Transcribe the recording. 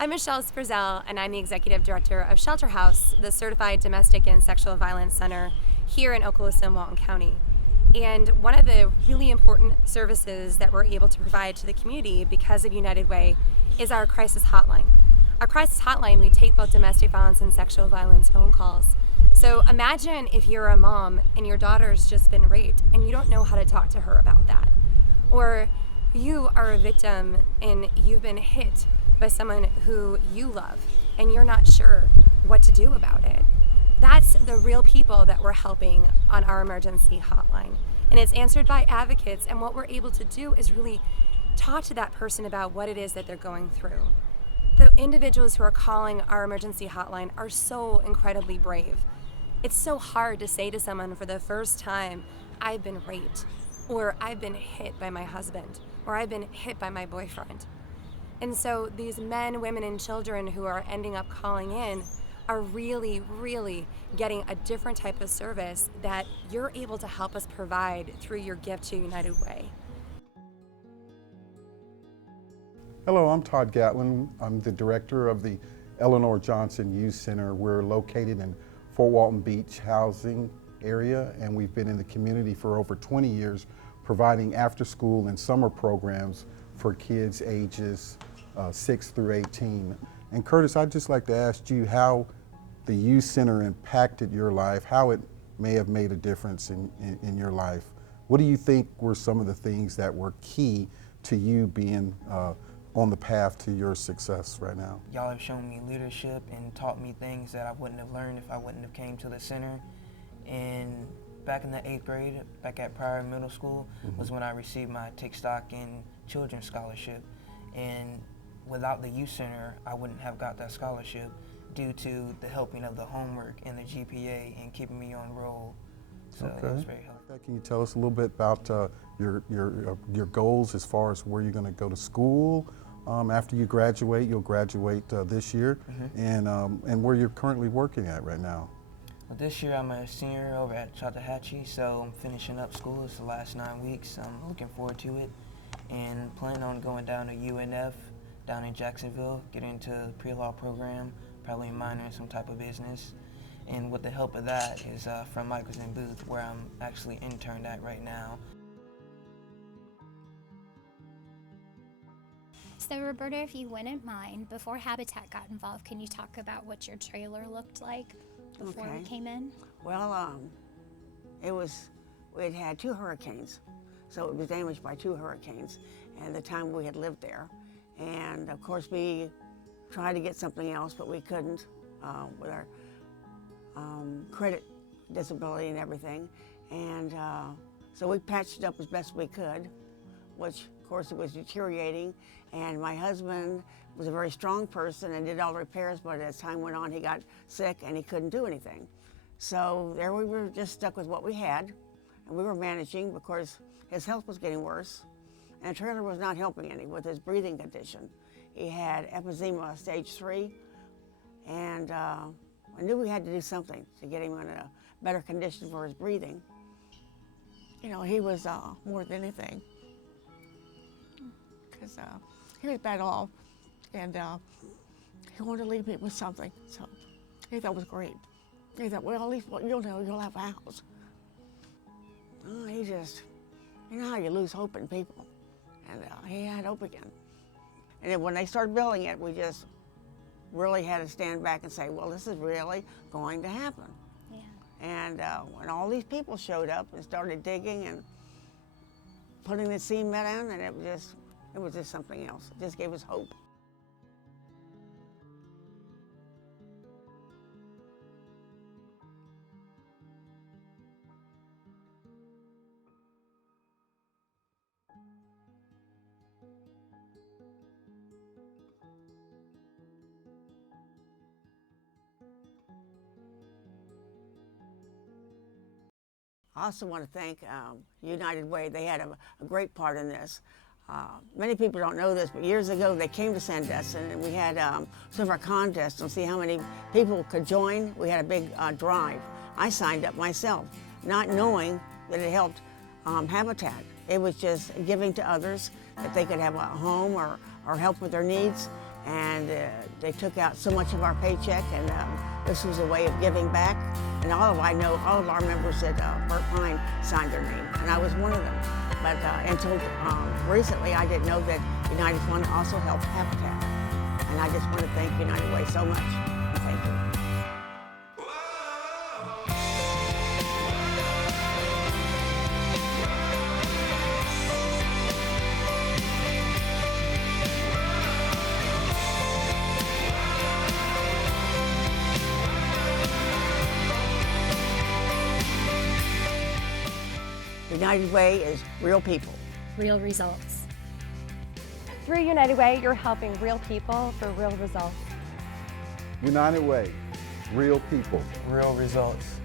I'm Michelle Sprizzell, and I'm the Executive Director of Shelter House, the Certified Domestic and Sexual Violence Center here in Okaloosa and Walton County. And one of the really important services that we're able to provide to the community because of United Way is our crisis hotline. Our crisis hotline, we take both domestic violence and sexual violence phone calls. So imagine if you're a mom and your daughter's just been raped and you don't know how to talk to her about that. Or you are a victim and you've been hit by someone who you love and you're not sure what to do about it. That's the real people that we're helping on our emergency hotline. And it's answered by advocates, and what we're able to do is really talk to that person about what it is that they're going through. The individuals who are calling our emergency hotline are so incredibly brave. It's so hard to say to someone for the first time, I've been raped, or I've been hit by my husband, or I've been hit by my boyfriend. And so these men, women, and children who are ending up calling in are really, really getting a different type of service that you're able to help us provide through your gift to United Way. Hello, I'm Todd Gatlin. I'm the director of the Eleanor Johnson Youth Center. We're located in Fort Walton Beach housing area, and we've been in the community for over 20 years providing after school and summer programs for kids ages 6 through 18. And Curtis, I'd just like to ask you how the youth center impacted your life, how it may have made a difference in your life. What do you think were some of the things that were key to you being on the path to your success right now? Y'all have shown me leadership and taught me things that I wouldn't have learned if I wouldn't have came to the center. And back in the 8th grade, back at Pryor Middle School, was when I received my Take Stock in Children scholarship. And without the youth center, I wouldn't have got that scholarship due to the helping of the homework and the GPA and keeping me on roll. So okay. It was very helpful. Can you tell us a little bit about your goals as far as where you're going to go to school after you graduate? You'll graduate this year, and where you're currently working at right now. Well, this year I'm a senior over at Chattahoochee, so I'm finishing up school. It's the last 9 weeks. I'm looking forward to it and planning on going down to UNF down in Jacksonville, getting into the pre-law program, probably a minor in some type of business. And with the help of that is from Michaels and Booth, where I'm actually interned at right now. So Roberta, if you wouldn't mind, before Habitat got involved, can you talk about what your trailer looked like before we came in? Well, we had had 2 hurricanes, so it was damaged by 2 hurricanes, and the time we had lived there. And of course we tried to get something else, but we couldn't with our credit disability and everything. And so we patched it up as best we could, which of course it was deteriorating. And my husband was a very strong person and did all the repairs, but as time went on, he got sick and he couldn't do anything. So there we were, just stuck with what we had, and we were managing because his health was getting worse. And the trailer was not helping any with his breathing condition. He had emphysema stage 3, and I knew we had to do something to get him in a better condition for his breathing. You know, he was more than anything, because he was bad off, and he wanted to leave me with something, so he thought it was great. He thought, well, at least you'll know you'll have a house. He just, you know how you lose hope in people. And he had hope again. And then when they started building it, we just really had to stand back and say, well, this is really going to happen. Yeah. And when all these people showed up and started digging and putting the cement in, and it was just something else. It just gave us hope. I also want to thank United Way. They had a great part in this. Many people don't know this, but years ago they came to Sandestin, and we had sort of our contest to see how many people could join. We had a big drive. I signed up myself, not knowing that it helped Habitat. It was just giving to others that they could have a home or help with their needs. and they took out so much of our paycheck, and this was a way of giving back. And all of our members at Burt Pine signed their name, and I was one of them. But until recently, I didn't know that United Fund also helped Habitat. And I just want to thank United Way so much. Thank you. United Way is real people. Real results. Through United Way, you're helping real people for real results. United Way, real people. Real results.